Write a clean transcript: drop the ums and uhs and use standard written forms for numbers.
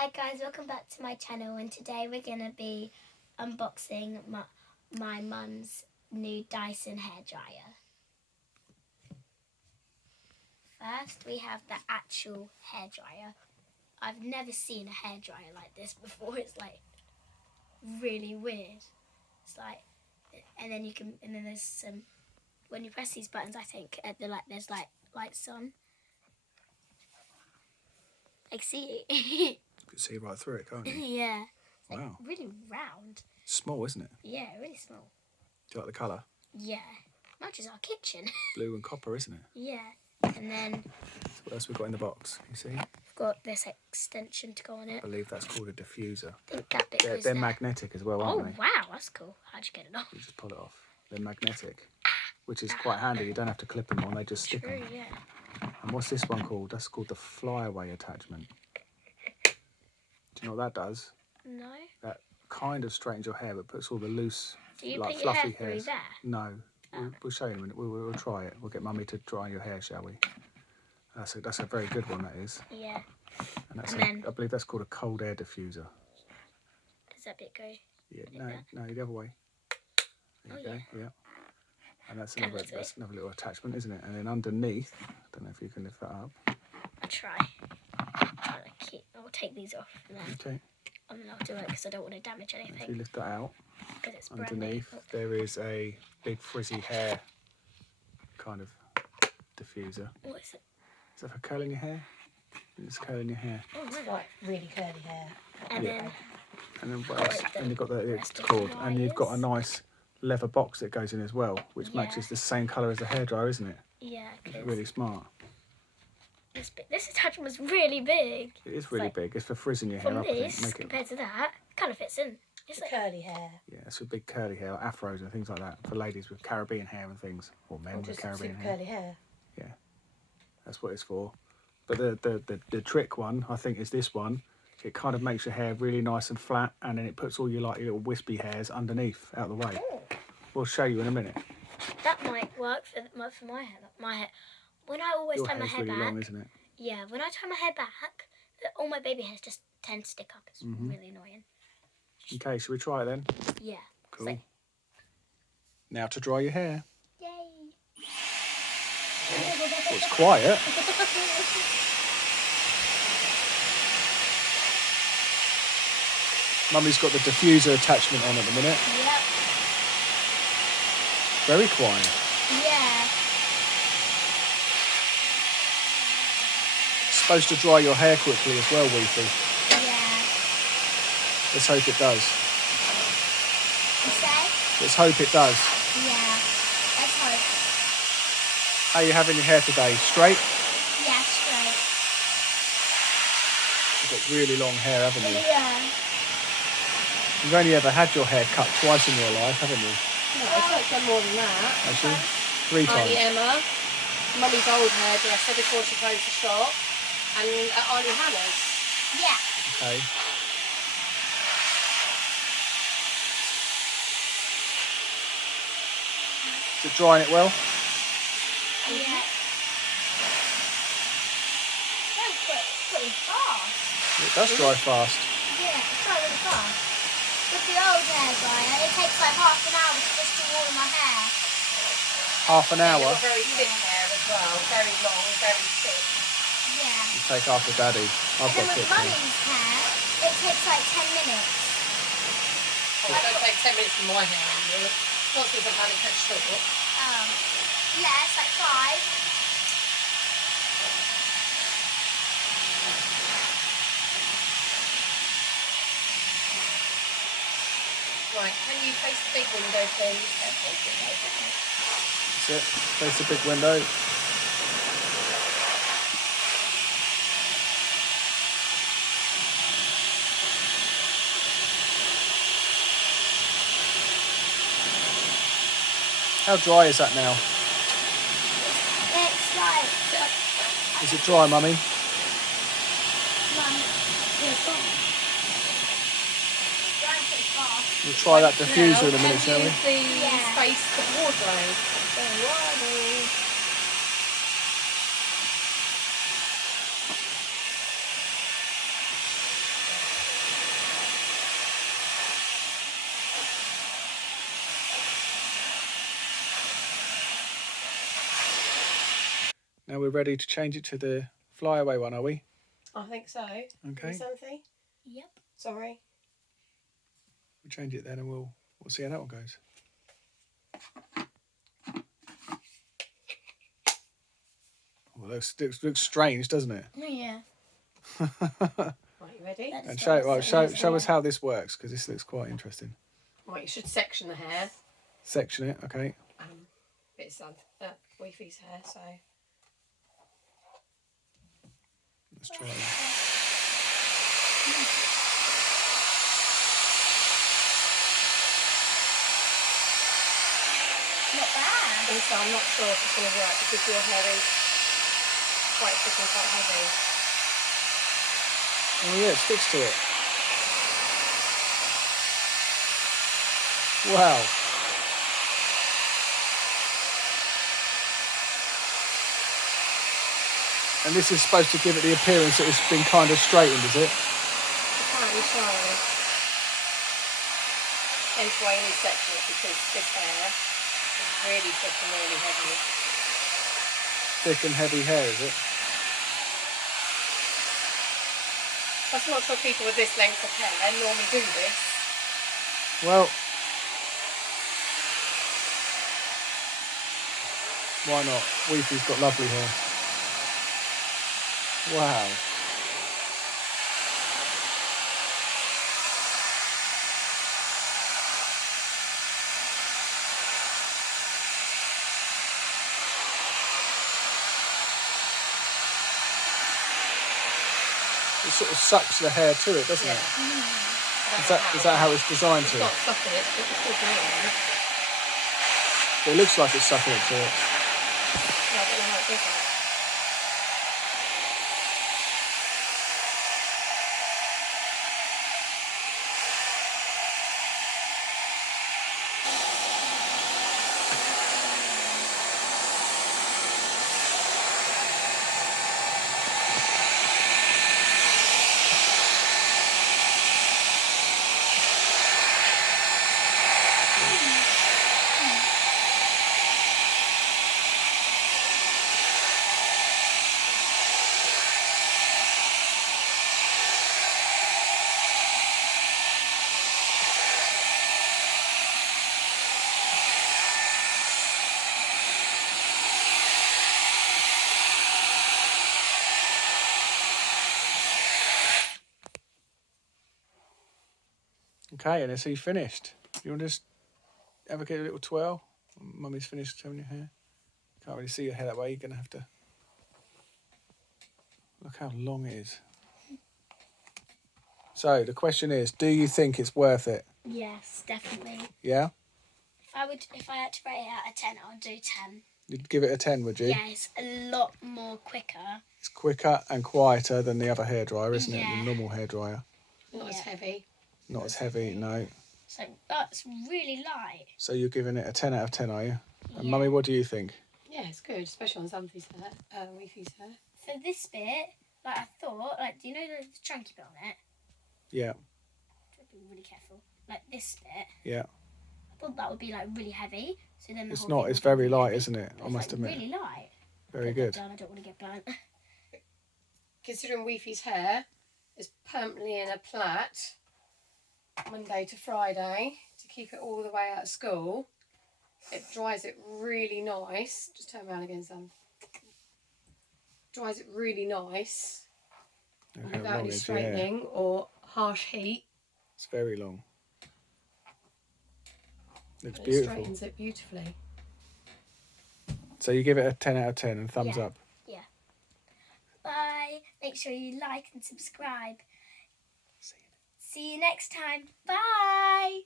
Hi guys, welcome back to my channel, and today we're going to be unboxing my mum's new Dyson hairdryer. First we have the actual hairdryer. I've never seen a hairdryer like this before. It's like really weird. It's like, and then there's some, when you press these buttons, I think there's like lights on. I see it. You can see right through it, can't you? Yeah. It's like wow. really round. Small, isn't it? Yeah, really small. Do you like the colour? Yeah. Matches our kitchen. Blue and copper, isn't it? Yeah. And then So what else we got in the box? You see? we've got this extension to go on I it. believe that's called a diffuser. I think that bit goes They're there. magnetic as well, aren't they? Oh wow, that's cool. How'd you get it off? You just pull it off. They're magnetic, which is quite handy. You don't have to clip them on, they just stick True, on. yeah. And what's this one called? That's called the flyaway attachment. Do you know what that does? No. That kind of straightens your hair, but puts all the loose, Do you like put your fluffy hair hairs. through there? No. Oh. We'll show you in a minute. We'll try it. We'll get Mummy to dry your hair, shall we? That's a very good one, that is. Yeah. And that's And then- I believe that's called a cold air diffuser. Does that bit go? Yeah, Like no, the other way. There you go, yeah. And that's another little attachment, isn't it? And then underneath, I don't know if you can lift that up. I'll try. I'll take these off and then Okay, I'll do it because I don't want to damage if you anything. lift that out, Because it's brand underneath new. there is a big frizzy hair kind of diffuser. What is it? Is that for curling your hair? It's curling your hair. Oh, It's no. like really curly hair. And Yeah. then And then what Got else? like the And you've got the rest of cord, the and you've got a wires. nice leather box that goes in as well, which Yeah. matches the same colour as the hairdryer, isn't it? yeah, It's 'cause really smart. this attachment was really big. It is really like- big. It's for frizzing your hair From up, I think. this Make it, compared to that, kind of fits in. It's The like, curly hair. yeah, it's for big curly hair, like afros and things like that, for ladies with Caribbean hair and things, or men Or with just Caribbean super hair. curly hair. That's what it's for. But the trick one, I think, is this one. It kind of makes your hair really nice and flat, and then it puts all your like little wispy hairs underneath, out of the way. oh, We'll show you in a minute. that might work for my hair. My hair. When I always Your tie my hair's hair really back, long, isn't it? yeah, when I tie my hair back, all my baby hairs just tend to stick up. It's Mhm. really annoying. Okay, shall we try it then? Yeah. Cool. like- Now to dry your hair. Yay. Oh, it's quiet. Mummy's got the diffuser attachment on at the minute. Yep. Very quiet. Yeah. It's supposed to dry your hair quickly as well, Weefy. Yeah. Let's hope it does. You say? Let's hope it does. Yeah. Let's hope. How are you having your hair today? Straight? Yeah, straight. You've got really long hair, haven't you? Yeah. You've only ever had your hair cut twice in your life, haven't you? No, it's done more than that. Actually, 3 Auntie times. Emma, Mummy's old hairdresser before she closed the shop, and Auntie Hannah's. Yeah. Okay. Is it drying it well? Yeah. That's pretty fast. It does dry fast. Yeah, it's quite really fast. With the old hairdryer, it takes like half an hour just to warm my hair. Half an hour. You've got very thick hair as well, very long, very thick. Yeah. You take after Daddy. I've And then got with thick hair. Mummy's hair, it takes like 10 minutes. Oh, it don't take 10 minutes for my hair anymore. Not since I've had it cut short. Oh. Less, like 5. Right, can you face the big window, please? That's it. Face the big window. How dry is that now? It's like, Is it dry, Mummy? Mum, it's drying pretty fast. We'll try that diffuser in a minute, shall we? The Yeah. space for the wardrobe. Now we're ready to change it to the flyaway one, are we? I think so. Okay. Something? Yep. Sorry. We'll change it then and we'll see how that one goes. Well, it looks strange, doesn't it? Yeah. Right, you ready? And show us how this works, because this looks quite interesting. Right, you should section the hair. Section it, okay. Bits of w3efy's hair, so. Let's try it. Not bad. Also, I'm not sure if it's going to work because your hair is quite thick and quite heavy. Oh yeah, it sticks to it. Wow. And this is supposed to give it the appearance that it's been kind of straightened, is it? Apparently so. Hence why you need to section it, because this hair is really thick and really heavy. Thick and heavy hair, is it? I'm not sure people with this length of hair normally do this. Well, why not? w3efy's got lovely hair. Wow. It sort of sucks the hair to it, doesn't it? Is that how it's designed It's to? not sucking it, but it's still going. It looks like it's sucking it to it. I don't know how it does that. Okay, and it's finished. You want to just have a little twirl? Mummy's finished twirling your hair. Can't really see your hair that way. You're going to have to... Look how long it is. So, the question is, do you think it's worth it? Yes, definitely. Yeah? If I had to rate it out of 10, I would do 10. You'd give it a 10, would you? Yeah, it's a lot more quicker. It's quicker and quieter than the other hairdryer, isn't it? Yeah. The normal hairdryer. Not as heavy. Not as heavy, no. So that's really light. So you're giving it a 10 out of 10, are you? And Yeah. Mummy, what do you think? Yeah, it's good, especially on somebody's hair, w3efy's hair. For this bit, like I thought, like, do you know the chunky bit on it? Yeah, Be really careful. Like this bit, yeah. I thought that would be like really heavy. So then the It's whole not. thing It's would be very really light, heavy. isn't it? But I it's, must like, admit. really light. Very Put that good. down, I don't want to get burnt. Considering w3efy's hair is permanently in a plait Monday to Friday to keep it all the way out of school, it dries it really nice. Just turn around again, Sam. Dries it really nice Look how without long any is your hair. straightening or harsh heat. It's very long. Looks It beautiful. straightens it beautifully. So you give it a 10 out of 10 and thumbs Yeah. up. Yeah. Bye. Make sure you like and subscribe. See you next time. Bye.